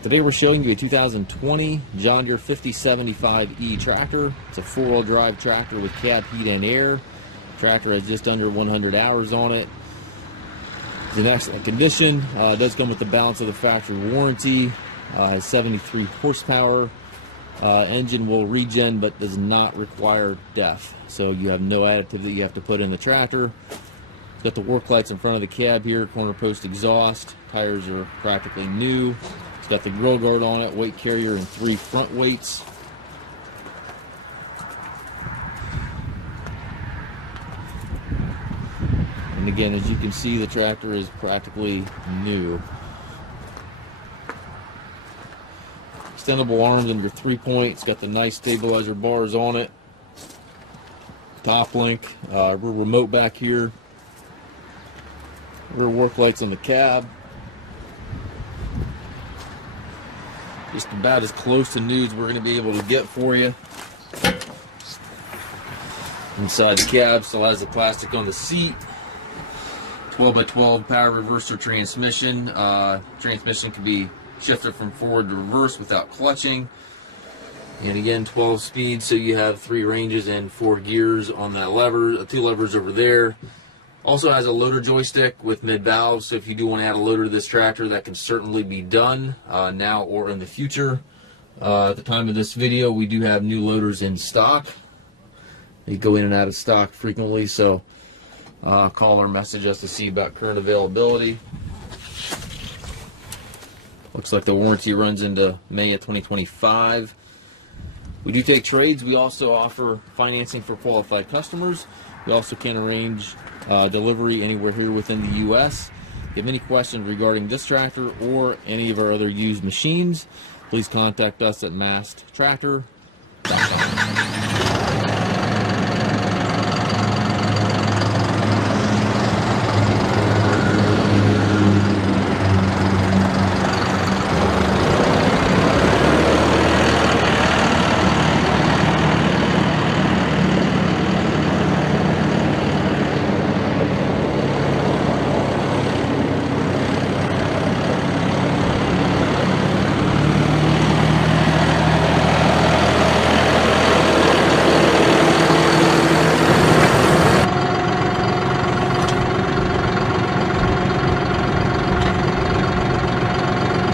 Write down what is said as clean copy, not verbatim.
Today we're showing you a 2020 John Deere 5075E tractor. It's a four-wheel drive tractor with cab heat and air. The tractor has just under 100 hours on it. It's in excellent condition. It does come with the balance of the factory warranty. Has 73 horsepower. Engine will regen but does not require DEF. So you have no additive that you have to put in the tractor. It's got the work lights in front of the cab here, corner post exhaust. Tires are practically new. It's got the grill guard on it, weight carrier, and 3 front weights. And again, as you can see, the tractor is practically new. Extendable arms under 3-point. It's got the nice stabilizer bars on it. Top link. Rear remote back here. Rear work lights on the cab. Just about as close to new as we're going to be able to get for you. Inside the cab still has the plastic on the seat. 12x12 power reverser transmission. Transmission can be shifted from forward to reverse without clutching. And again, 12 speeds, so you have 3 ranges and 4 gears on that lever. 2 levers over there. Also has a loader joystick with mid valves, so if you do want to add a loader to this tractor, that can certainly be done now or in the future. At the time of this video, we do have new loaders in stock. They go in and out of stock frequently, so call or message us to see about current availability. Looks like the warranty runs into May of 2025. We do take trades. We also offer financing for qualified customers. We also can arrange delivery anywhere here within the U.S. If you have any questions regarding this tractor or any of our other used machines, please contact us at massedtractor.com.